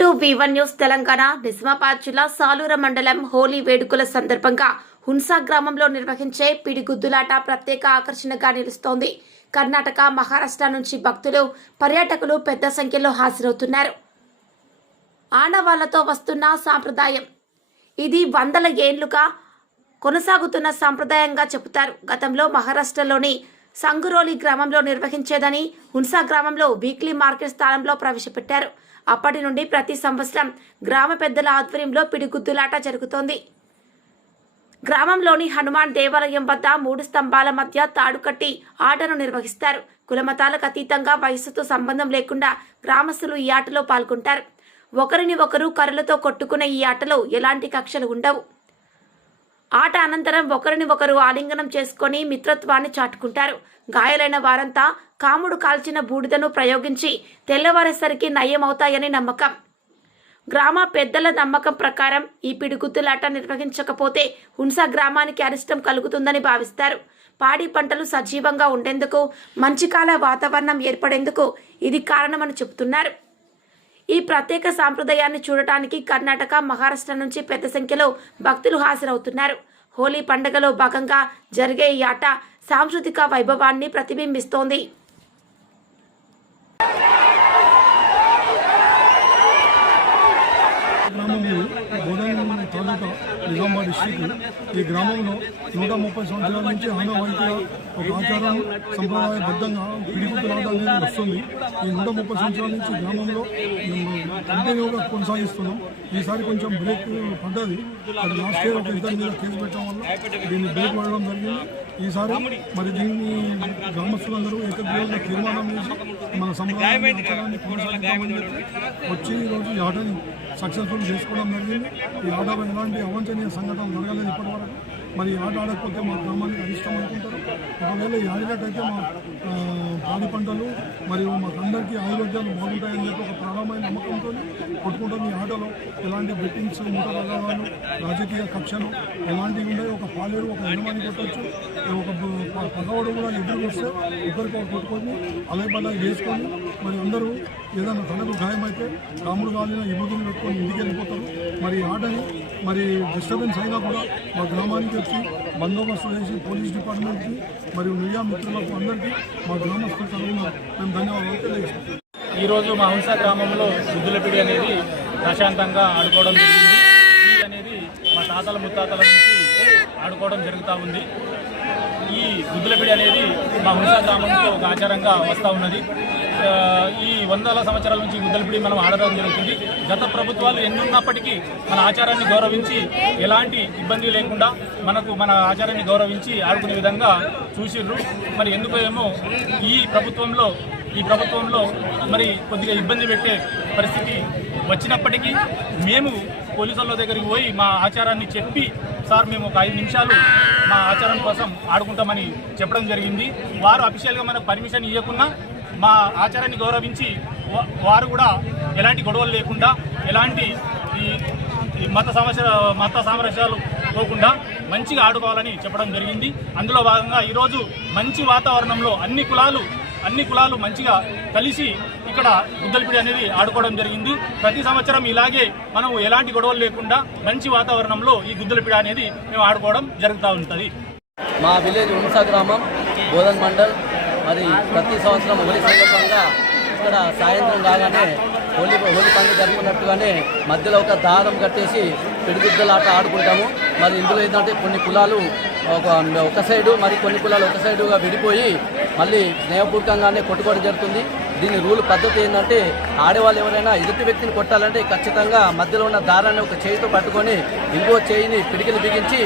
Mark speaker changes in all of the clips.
Speaker 1: To వివన్ news Telangana Nizamabad జిల్లా సాలూర మండలం హోలీ వేడుకల సందర్భంగా హున్సా గ్రామంలో నిర్వహించే పిడిగుద్దులాట ప్రత్యేక ఆకర్షణగా నిలుస్తోంది. కర్ణాటక మహారాష్ట్ర నుంచి భక్తులు పర్యాటకులు పెద్ద సంఖ్యలో హాజరవుతున్నారు. ఆడవాళ్ళతో వస్తున్న సాంప్రదాయం. ఇది వందల ఏళ్ళుగా కొనసాగుతున్న సాంప్రదాయంగా చెబుతారు. గతంలో మహారాష్ట్రలోని సంగురోలి గ్రామంలో నిర్వహించేదని హున్సా గ్రామంలో వీక్లీ మార్కెట్ స్థానంలో ప్రవేశపెట్టారు. అప్పటి నుండి ప్రతి సంవత్సరం గ్రామ పెద్దల ఆధ్వర్యంలో పిడిగుద్దులాట జరుగుతోంది. గ్రామంలోని హనుమాన్ దేవాలయం వద్ద మూడు స్తంభాల మధ్య తాడు కట్టి ఆటను నిర్వహిస్తారు. కులమతాలకు అతీతంగా వయస్సుతో సంబంధం లేకుండా గ్రామస్తులు ఈ ఆటలో పాల్గొంటారు. ఒకరిని ఒకరు కర్రలతో కొట్టుకునే ఈ ఆటలో ఎలాంటి కక్షలు ఉండవు. ఆట అనంతరం ఒకరిని ఒకరు ఆలింగనం చేసుకొని మిత్రత్వాన్ని చాటుకుంటారు. గాయాలైన వారంతా కాముడు కాల్చిన బూడిదను ప్రయోగించి తెల్లవారేసరికి నయమవుతాయని నమ్మకం. గ్రామ పెద్దల నమ్మకం ప్రకారం ఈ పిడిగుద్దులాట నిర్వహించకపోతే హున్సా గ్రామానికి అరిష్టం కలుగుతుందని భావిస్తారు. పాడి పంటలు సజీవంగా ఉండేందుకు మంచి కాల వాతావరణం ఏర్పడేందుకు ఇది కారణమని చెబుతున్నారు. ఈ ప్రత్యేక సాంప్రదాయాన్ని చూడటానికి కర్ణాటక మహారాష్ట్ర నుంచి పెద్ద సంఖ్యలో భక్తులు హాజరవుతున్నారు. హోలీ పండుగలో భాగంగా జరిగే ఈ ఆట సాంస్కృతిక వైభవాన్ని ప్రతిబింబిస్తోంది.
Speaker 2: గ్రామము బోధన్ తాలూకా నిజామాబాద్ డిస్టిక్ ఈ గ్రామంలో నూట ముప్పై సంవత్సరాల నుంచి ఆనవాయితీగా ఒక ఆచారం సంప్రదాయబద్ధంగా పిడిగుద్దులాట అనేది వస్తుంది. ఈ నూట ముప్పై సంవత్సరాల నుంచి గ్రామంలో మేము కంటిన్యూగా కొనసాగిస్తున్నాం. ఈసారి కొంచెం బ్రేక్ పడ్డది. అది లాస్ట్ ఇయర్ ఒక ఇద్దరి మీద కేసు పెట్టడం వల్ల దీన్ని బ్రేక్ పడడం జరిగింది. ఈసారి మరి దీన్ని గ్రామస్తులందరూ ఏకగ్రీవంగా తీర్మానం చేసి మన సంప్రదాయాన్ని కొనసాగించామని వచ్చి ఈరోజు ఈ ఆటని సక్సెస్ఫుల్ చేసుకోవడం జరిగింది. ఈ ఆట ఎలాంటి అవాంఛనీయ సంఘటన జరగలేదు ఇప్పటివరకు. మరి ఆట ఆడకపోతే మా గ్రామానికి అరిష్టం అనుకుంటారు. ఒకవేళ ఈ ఆడినట్టయితే మా పాడి పంటలు మరియు మాకందరికీ ఆయుర్వేదాలు బాగుంటాయని చెప్పి ఒక ప్రధానమైన నమ్మకంతో కొట్టుకుంటాం ఈ ఆటలో. ఎలాంటి బెట్టింగ్స్ మూట రాజకీయ కక్షలు ఎలాంటివి ఉన్నాయి ఒక పాలేరు ఒక యజమాని కొట్టచ్చు. ఒక పగవడం కూడా ఎదురు వస్తే ఒకరికి ఒక కొట్టుకొని అలాగే బల్ల వేసుకొని మరి అందరూ ఏదైనా తనకు గాయమైతే రాముడు కాలిన ఇబ్బందులు పెట్టుకొని ఇంటికి వెళ్ళిపోతారు. మరి ఆటని మరి డిస్టర్బెన్స్ అయినా కూడా మా గ్రామానికి వచ్చి బందోబస్తు చేసి పోలీస్ డిపార్ట్మెంట్కి మరియు మీడియా మిత్రులకు అందరికీ మా గ్రామస్తుల తరఫున మేము ధన్యవాదాలు తెలియజేస్తాం
Speaker 3: ఈరోజు మా హంస గ్రామంలో గుద్దులపిడి అనేది ప్రశాంతంగా ఆడుకోవడం జరిగింది. అనేది మా తాతల ముత్తాతల నుంచి ఆడుకోవడం జరుగుతూ ఉంది. ఈ గుద్దులపిడి అనేది మా హుంసా గ్రామంలో ఒక ఆచారంగా వస్తూ ఉన్నది. ఈ వందల సంవత్సరాల నుంచి గుద్దలపిడి మనం ఆడడం జరుగుతుంది. గత ప్రభుత్వాలు ఎన్నున్నప్పటికీ మన ఆచారాన్ని గౌరవించి ఎలాంటి ఇబ్బంది లేకుండా మనకు మన ఆచారాన్ని గౌరవించి ఆడుకునే విధంగా చూసిర్రు. మరి ఎందుకో ఏమో ఈ ప్రభుత్వంలో ఈ ప్రభుత్వంలో మరి కొద్దిగా ఇబ్బంది పెట్టే పరిస్థితి వచ్చినప్పటికీ మేము పోలీసుల దగ్గరికి పోయి మా ఆచారాన్ని చెప్పి సార్ మేము ఒక ఐదు నిమిషాలు మా ఆచారం కోసం ఆడుకుంటామని చెప్పడం జరిగింది. వారు అఫీషియల్గా మనకు పర్మిషన్ ఇవ్వకుండా మా ఆచారాన్ని గౌరవించి వారు కూడా ఎలాంటి గొడవలు లేకుండా ఎలాంటి ఈ మత సమస్య మత సామరస్యాలు పోకుండా మంచిగా ఆడుకోవాలని చెప్పడం జరిగింది. అందులో భాగంగా ఈరోజు మంచి వాతావరణంలో అన్ని కులాలు అన్ని కులాలు మంచిగా కలిసి ఇక్కడ గుద్దలపిడి అనేది ఆడుకోవడం జరిగింది. ప్రతి సంవత్సరం ఇలాగే మనం ఎలాంటి గొడవలు లేకుండా మంచి వాతావరణంలో ఈ గుద్దలపిడి అనేది మేము ఆడుకోవడం జరుగుతూ ఉంటుంది.
Speaker 4: మా విలేజ్ ఉన్సా గ్రామం బోధన్ మండల్. మరి ప్రతి సంవత్సరం హోలీ సందర్భంగా ఇక్కడ సాయంత్రం కాగానే హోలీ హోలీ పండుగ జరుపుకున్నట్టుగానే మధ్యలో ఒక దారం కట్టేసి పిడిగుద్దలాట ఆడుకుంటాము. మరి ఇందులో ఏంటంటే కొన్ని కులాలు ఒక ఒక సైడు మరి కొన్ని కులాలు ఒక సైడుగా విడిపోయి మళ్ళీ స్నేహపూర్వకంగానే కొట్టుకోవడం జరుగుతుంది. దీని రూల్ పద్ధతి ఏంటంటే ఆడవాళ్ళు ఎవరైనా ఎదుటి వ్యక్తిని కొట్టాలంటే ఖచ్చితంగా మధ్యలో ఉన్న దారాన్ని ఒక చేయితో పట్టుకొని ఇంకో చేయిని పిడికిని బిగించి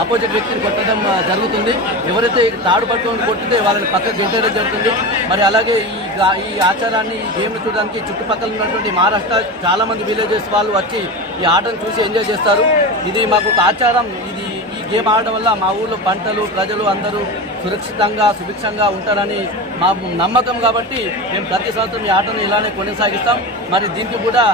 Speaker 4: ఆపోజిట్ వ్యక్తిని కొట్టడం జరుగుతుంది. ఎవరైతే తాడు పట్టుకొని కొట్టితే వాళ్ళని పక్కకు గెంటడం జరుగుతుంది. మరి అలాగే ఈ ఈ ఆచారాన్ని ఈ గేమ్ చూడడానికి చుట్టుపక్కల ఉన్నటువంటి మహారాష్ట్ర చాలామంది విలేజెస్ వాళ్ళు వచ్చి ఈ ఆటను చూసి ఎంజాయ్ చేస్తారు. ఇది మాకు ఒక ఆచారం. ఇది గేమ్ ఆడడం వల్ల మా ఊళ్ళో పంటలు ప్రజలు అందరూ సురక్షితంగా సుభిక్షంగా ఉంటారని మా నమ్మకం కాబట్టి మేము ప్రతి సంవత్సరం ఈ ఆటను ఇలానే కొనసాగిస్తాం. మరి దీనికి కూడా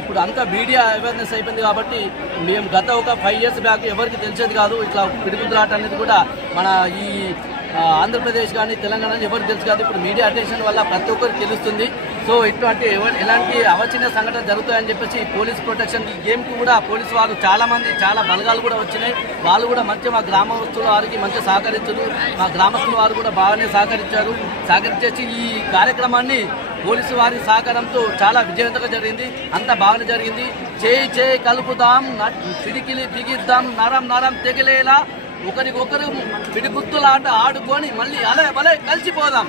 Speaker 4: ఇప్పుడు అంతా మీడియా అవేర్నెస్ అయిపోయింది కాబట్టి మేము గత ఒక ఫైవ్ ఇయర్స్ బ్యాక్ ఎవరికి తెలిసేది కాదు. ఇట్లా పిడిగుద్దులాట అనేది కూడా మన ఈ ఆంధ్రప్రదేశ్ కానీ తెలంగాణ ఎవరికి తెలుసు కాదు. ఇప్పుడు మీడియా అటెన్షన్ వల్ల ప్రతి ఒక్కరికి తెలుస్తుంది. సో ఇటువంటి ఎలాంటి అవచిన సంఘటన జరుగుతాయని చెప్పేసి పోలీస్ ప్రొటెక్షన్ ఈ గేమ్కి కూడా పోలీసు వారు చాలామంది చాలా బలగాలు కూడా వచ్చినాయి. వాళ్ళు కూడా మంచి మా గ్రామస్తుల వారికి మంచి సహకరించారు. మా గ్రామస్తుల వారు కూడా బాగానే సహకరించారు. సహకరించేసి ఈ కార్యక్రమాన్ని పోలీసు వారి సహకారంతో చాలా విజయవంతంగా జరిగింది. అంత బాగానే జరిగింది. చేయి చేయి కలుపుదాం పిడికిలి బిగిద్దాం నరం నరం తెగిలేలా ఒకరికొకరు పిడిగుత్తులాట ఆడుకొని మళ్ళీ అలే భలే కలిసిపోదాం.